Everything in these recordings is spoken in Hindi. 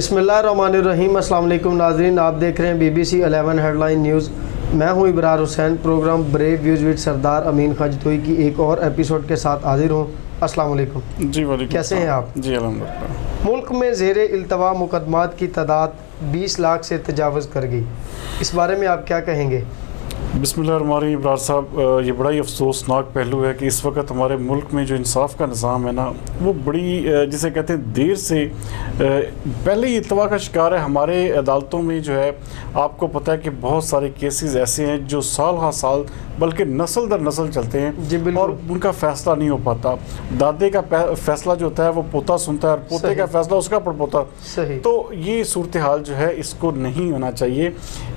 बिस्मिल्लाहिर्रहमानिर्रहीम। अस्सलाम वालेकुम नाज़रीन, आप देख रहे हैं BBC 11 हेडलाइन न्यूज़। मैं हूं Ibrar Hussain. Programme brave views with Sardar Amin Khajtoi की एक और एपिसोड के साथ हाजिर हूं। अस्सलाम वालेकुम जी। वालेकुम। कैसे हैं आप? जी अल्हम्दुलिल्लाह। मुल्क में ज़ेरे इल्तवा मुकदमात की तादाद 20 लाख से तजावज़ कर गई। इस बारे में आप क्या कहेंगे? बिस्मिल्लाहिर्रहमानिर्रहीम। इब्रार साहब, ये बड़ा ही अफसोसनाक पहलू है कि इस वक्त हमारे मुल्क में जो इंसाफ का निज़ाम है ना, वो बड़ी जिसे कहते हैं देर से पहले ही इल्तवा का शिकार है। हमारे अदालतों में जो है, आपको पता है कि बहुत सारे केसेस ऐसे हैं जो साल हर साल बल्कि नस्ल दर नस्ल चलते हैं और उनका फ़ैसला नहीं हो पाता। दादे का फ़ैसला जो होता है वो पोता सुनता है और पोते का फ़ैसला उसका पड़पोता। तो ये सूरत हाल जो है, इसको नहीं होना चाहिए।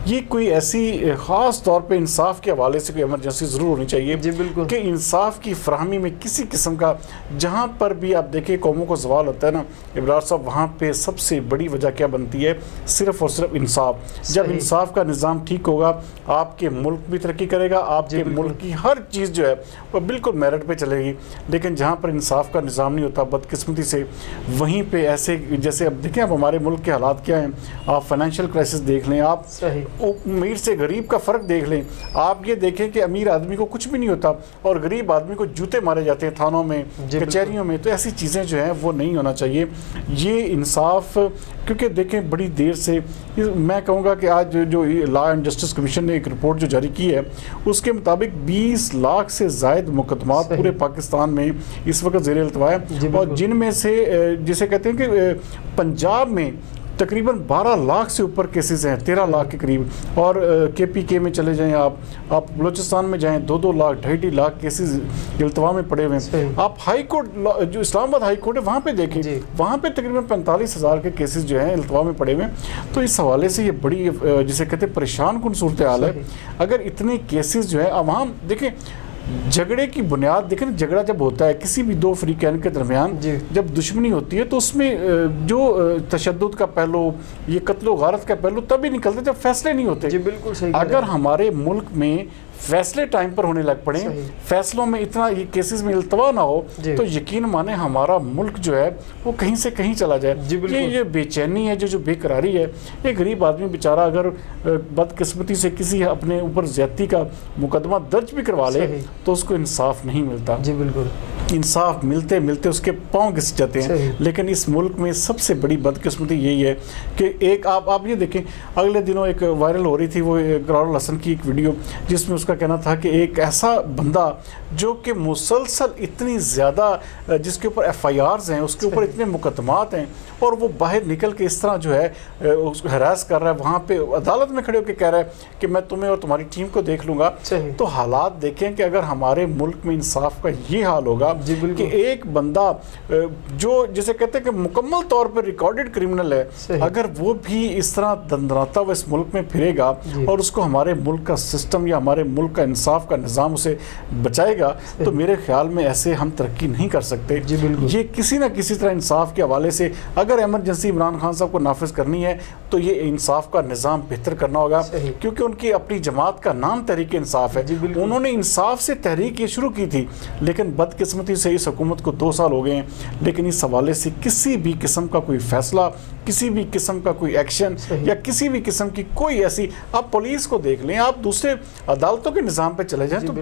ये कोई ऐसी ख़ास तौर पे इंसाफ के हवाले से कोई एमरजेंसी ज़रूर होनी चाहिए कि इंसाफ की फराहमी में किसी किस्म का, जहाँ पर भी आप देखें कौमों को सवाल होता है ना इब्रार साहब, वहाँ पे सबसे बड़ी वजह क्या बनती है? सिर्फ़ और सिर्फ इंसाफ। जब इंसाफ का निज़ाम ठीक होगा, आपके मुल्क भी तरक्की करेगा, आपके मुल्क की हर चीज़ जो है वो बिल्कुल मेरिट पे चलेगी। लेकिन जहाँ पर इंसाफ का निज़ाम नहीं होता, बदकिस्मती से वहीं पे ऐसे, जैसे अब देखें, अब हमारे मुल्क के हालात क्या हैं। आप फाइनेंशियल क्राइसिस देख लें, आप अमीर से गरीब का फ़र्क देख लें। आप ये देखें कि अमीर आदमी को कुछ भी नहीं होता और गरीब आदमी को जूते मारे जाते हैं थानों में, कचहरियों में। तो ऐसी चीज़ें जो हैं वो नहीं होना चाहिए। ये इंसाफ, क्योंकि देखें बड़ी देर से, मैं कहूँगा कि आज जो लॉ एंड जस्टिस कमीशन ने एक रिपोर्ट जो जारी की है, उसके मुताबिक 20 लाख से ज़ायद मुकदमात पूरे पाकिस्तान में इस वक्त ज़ेरे इल्तवा है। और जिनमें से जिसे कहते हैं कि पंजाब में तकरीबन 12 लाख से ऊपर केसेस हैं, 13 लाख के करीब। और KPK में चले जाएं, आप बलूचिस्तान में जाएं, 2-2 लाख 2.5 लाख केसेस इल्तवा में पड़े हुए हैं। आप हाई कोर्ट, जो इस्लामाबाद हाई कोर्ट है, वहाँ पे देखें, वहाँ पे तकरीबन 45,000 के केसेस जो हैं इल्तवा में पड़े हुए हैं। तो इस हवाले से ये बड़ी जिसे कहते हैं परेशान कुन सूरत हाल है। अगर इतने केसेस जो है, अब वहाँ देखें झगड़े की बुनियाद देखें, झगड़ा जब होता है किसी भी दो फरीकैन के दरमियान, जब दुश्मनी होती है तो उसमें जो तशद्दुद का पहलू, ये कत्लो गारत का पहलू तभी निकलता है जब फैसले नहीं होते। बिल्कुल सही। अगर हमारे मुल्क में फैसले टाइम पर होने लग पड़े, फैसलों में इतना ये केसेस में इल्तवा ना हो, तो यकीन माने हमारा मुल्क जो है वो कहीं से कहीं चला जाए। ये बेचैनी है, जो बेकरारी है, ये गरीब आदमी बेचारा अगर बदकिस्मती से किसी अपने ऊपर ज्यादती का मुकदमा दर्ज भी करवा ले तो उसको इंसाफ नहीं मिलता। जी बिल्कुल। इंसाफ मिलते मिलते उसके पाँव घिस जाते हैं। लेकिन इस मुल्क में सबसे बड़ी बदकिस्मती यही है कि एक आप ये देखें, अगले दिनों एक वायरल हो रही थी वो इकरारुल हसन की एक वीडियो, जिसमें उसका कहना था कि एक ऐसा बंदा जो कि मुसलसल इतनी ज़्यादा जिसके ऊपर FIRs हैं, उसके ऊपर इतने मुकदमात हैं, और वो बाहर निकल के इस तरह जो है उसको हरास कर रहा है, वहाँ पे अदालत में खड़े होकर कह रहा है कि मैं तुम्हें और तुम्हारी टीम को देख लूँगा। तो हालात देखें कि अगर हमारे मुल्क में इंसाफ का ये हाल होगा कि एक बंदा जो जिसे कहते हैं कि मुकम्मल तौर पर रिकॉर्डेड क्रिमिनल है, अगर वो भी इस तरह दंदनाता हुआ इस मुल्क में फिरेगा और उसको हमारे मुल्क का सिस्टम या हमारे मुल्क का इंसाफ का निज़ाम उसे बचाएगा, तो मेरे ख्याल में ऐसे हम तरक्की नहीं कर सकते। ये किसी ना किसी तरह इंसाफ के हवाले से, अगर एमरजेंसी इमरान खान साहब को नाफिज करनी है तो ये इंसाफ का निज़ाम बेहतर करना होगा, क्योंकि उनकी अपनी जमात का नाम तहरीक इंसाफ है। उन्होंने इंसाफ से तहरीक ये शुरू की थी, लेकिन बदकिस्मती से इस हुकूमत को 2 साल हो गए हैं। लेकिन इस हवाले से किसी भी किस्म का कोई फैसला, किसी भी किस्म का कोई एक्शन या किसी भी किस्म की कोई ऐसी, आप पुलिस को देख लें, आप दूसरे अदालतों के निज़ाम पे चले जाएं, तो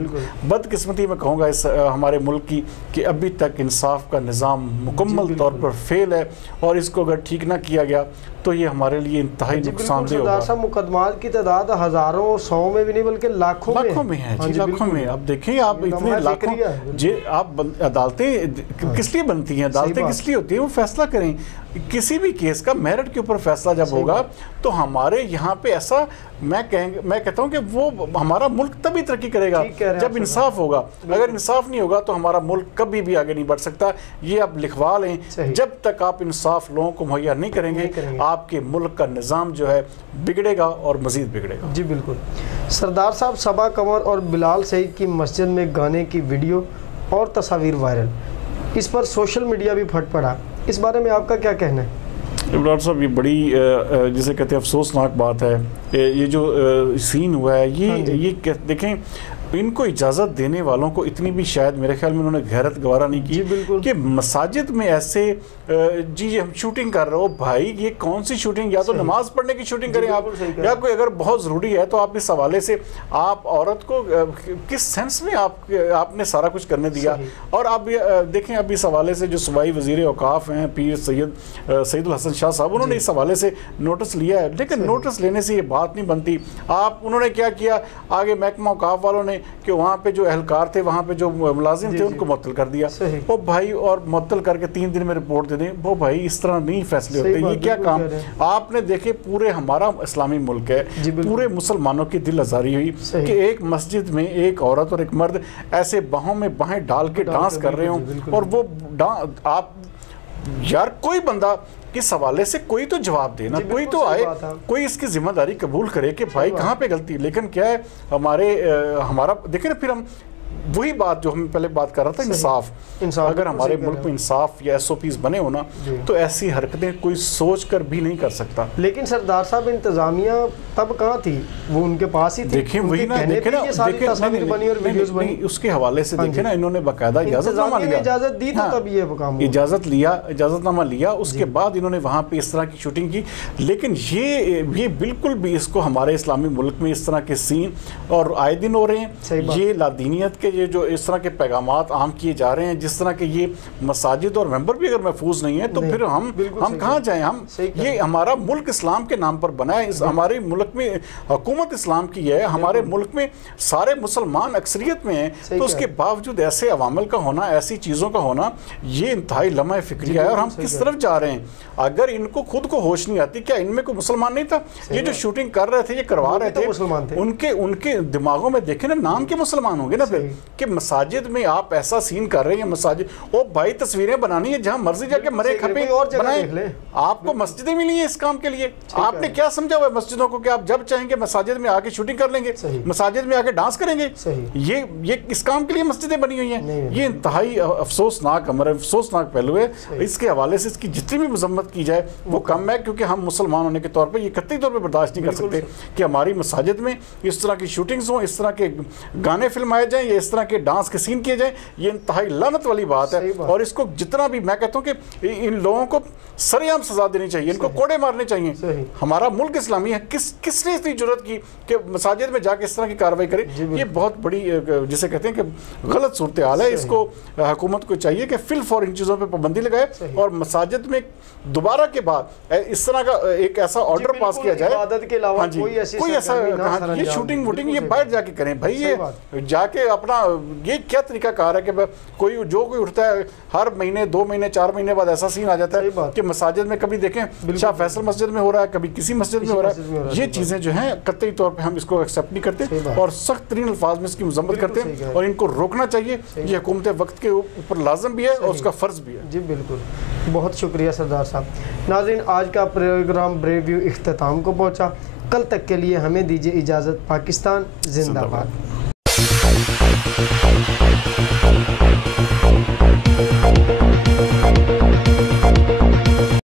बदकिस्मती मैं कहूँगा इस हमारे मुल्क की कि अभी तक इंसाफ का निज़ाम मुकम्मल तौर पर फेल है, और इसको अगर ठीक ना किया गया तो ये हमारे लिए इंतहाई नुकसानदेह होगा। मुकदमात की तादाद हज़ारों, 100 में भी नहीं बल्कि लाखों में है। जी लाखों में। अब देखिए, आप इतने लाखों, जी आप अदालतें किस लिए बनती हैं? अदालतें किस लिए होती हैं? वो फैसला करें किसी भी केस का, मेरिट के ऊपर फैसला जब होगा तो हमारे यहाँ पे ऐसा, मैं कहता हूँ कि वो हमारा मुल्क तभी तरक्की करेगा जब इंसाफ होगा। अगर इंसाफ नहीं होगा तो हमारा मुल्क कभी भी आगे नहीं बढ़ सकता। ये आप लिखवा लें, जब तक आप इंसाफ लोगों को मुहैया नहीं करेंगे, आपके मुल्क का निज़ाम जो है बिगड़ेगा और मज़ीद बिगड़ेगा। जी बिल्कुल। सरदार साहब, सबा कमर और बिलाल सईद की मस्जिद में गाने की वीडियो और तस्वीर वायरल, इस पर सोशल मीडिया भी फट पड़ा। इस बारे में आपका क्या कहना है? इब्रार साहब, ये बड़ी जिसे कहते हैं अफसोसनाक बात है। ये जो सीन हुआ है, ये देखें, इनको इजाज़त देने वालों को इतनी भी शायद मेरे ख्याल में उन्होंने गैरत गवारा नहीं की कि मसाजिद में ऐसे जी हम शूटिंग कर रहे हो। भाई ये कौन सी शूटिंग, या तो नमाज पढ़ने की शूटिंग करें आप, या कोई अगर बहुत ज़रूरी है तो आप इस हवाले से आप औरत को किस सेंस में आपने सारा कुछ करने दिया। और आप देखें अब इस हवाले से जो सूबाई वज़ीर औकाफ हैं पीर सैयदुल हसन शाह साहब, उन्होंने इस हवाले से नोटिस लिया है, लेकिन नोटिस लेने से ये बात नहीं बनती। उन्होंने क्या किया, आगे महकमा औकाफ वालों ने कि वहाँ पे जो एहलकार थे, वहाँ पे जो मुलाजिम थे उनको मुअत्तल कर दिया। वो भाई और मुअत्तल करके 3 दिन में रिपोर्ट दे दें, वो भाई इस तरह नहीं फैसले होते। ये क्या काम आपने देखे, पूरे हमारा इस्लामी मुल्क है, पूरे मुसलमानों की दिल आज़ारी हुई कि एक मस्जिद में एक औरत और एक मर्द ऐसे बाहों में बाहें डाल के डांस कर रहे हों। और वो आप यार कोई बंदा किस हवाले से कोई तो जवाब देना, कोई तो आए, कोई इसकी जिम्मेदारी कबूल करे कि भाई कहाँ पे गलती। लेकिन क्या है हमारा देखें ना, फिर हम वही बात जो हम पहले बात कर रहा था, इंसाफ। अगर हमारे मुल्क में इंसाफ या SOPs बने हो ना, तो ऐसी हरकतें कोई सोच कर भी नहीं कर सकता। लेकिन सरदार साहब इंतजामिया तब कहाँ थी, वो उनके पास ही थी। देखें वही ना, देखें उसके हवाले से देखें ना, इन्होंने बाकायदा इजाजतनामा लिया, इजाजत दी तो तब ये काम इजाजतनामा लिया, उसके बाद इन्होंने वहाँ पे इस तरह की शूटिंग की। लेकिन ये बिल्कुल भी इसको हमारे इस्लामी मुल्क में इस तरह के सीन और आए दिन हो रहे हैं। ये लादीनियत के ये जो इस तरह के पैगामात आम किए जा रहे हैं, जिस तरह के ये मसाजिद और मेंबर भी अगर महफूज नहीं है तो फिर हम कहाँ जाएं। हम ये हमारा मुल्क इस्लाम के नाम पर बना है, हमारे मुल्क में हुकूमत इस्लाम की है, हमारे मुल्क में सारे मुसलमान अक्सरियत में हैं, तो उसके बावजूद ऐसे अवामल का होना, ऐसी चीज़ों का होना, ये इंतहाई लम्हा फिक्रिया है। और हम किस तरफ जा रहे हैं, अगर इनको खुद को होश नहीं आती, क्या इनमें कोई मुसलमान नहीं था? ये जो शूटिंग कर रहे थे, ये करवा रहे थे, उनके दिमागों में देखे ना, नाम के मुसलमान होंगे ना फिर, कि मसाजिद में आप ऐसा सीन कर रहे हैं। मसाजिद, ओ भाई तस्वीरें बनानी है, जहाँ मर्जी जाके मरे खपे बनाएं। आपको मस्जिदें मिली हैं इस काम के लिए। आपने क्या समझा हुआ है मस्जिदों को कि आप जब चाहेंगे मसाजिद में आके शूटिंग कर लेंगे, मसाजिद में आके डांस करेंगे? ये इस काम के लिए मस्जिदें बनी हुई हैं। ये इंतहाई अफसोसनाक अफसोसनाक पहलू है। इसके हवाले से इसकी जितनी भी मजम्मत की जाए वो कम है, क्योंकि हम मुसलमान होने के तौर पर ये कतई तौर पर बर्दाश्त नहीं कर सकते कि हमारी मसाजिद में इस तरह की शूटिंग्स हों, इस तरह के गाने फिल्माए जाएं या इस तरह के डांस के सीन किए जाएं। ये इंतहाई लानत वाली बात है। और इसको जितना भी मैं कहता हूं कि इन लोगों को सरेआम सजा देनी चाहिए, इनको कोड़े मारने चाहिए। हमारा मुल्क इस्लामी है, किसने इतनी जरूरत की कि मसाजिद में जाके इस तरह की कार्रवाई करे? ये बहुत बड़ी जिसे कहते हैं कि गलत सूरत हाल है। इसको हुकूमत को चाहिए कि फिल फॉर इन चीज़ों पर पाबंदी लगाए और मसाजिद में दोबारा के बाद इस तरह का एक ऐसा ऑर्डर पास किया जाए। इबादत के अलावा कोई ऐसा ये शूटिंग वूटिंग ये बाहर जाके करें भाई। ये जाके अपना ये क्या तरीका कार है कि कोई उठता है हर महीने 2 महीने 4 महीने बाद ऐसा सीन आ जाता है कि मसाजिद में कभी देखें शाह फैसल मस्जिद में हो रहा है, कभी किसी मस्जिद में हो रहा है। ये चीज़ें जो हैं कतई तौर पे हम इसको एक्सेप्ट नहीं करते और सख्त तरीन अल्फाज में इसकी मजम्मत करते हैं और इनको रोकना चाहिए। ये हुकूमत वक्त के ऊपर लाजम भी है और उसका फ़र्ज़ भी है। जी बिल्कुल, बहुत शुक्रिया सरदार साहब। नाज़रीन, आज का प्रोग्राम ब्रेव व्यू इख्तिताम को पहुँचा। कल तक के लिए हमें दीजिए इजाज़त। पाकिस्तान जिंदाबाद।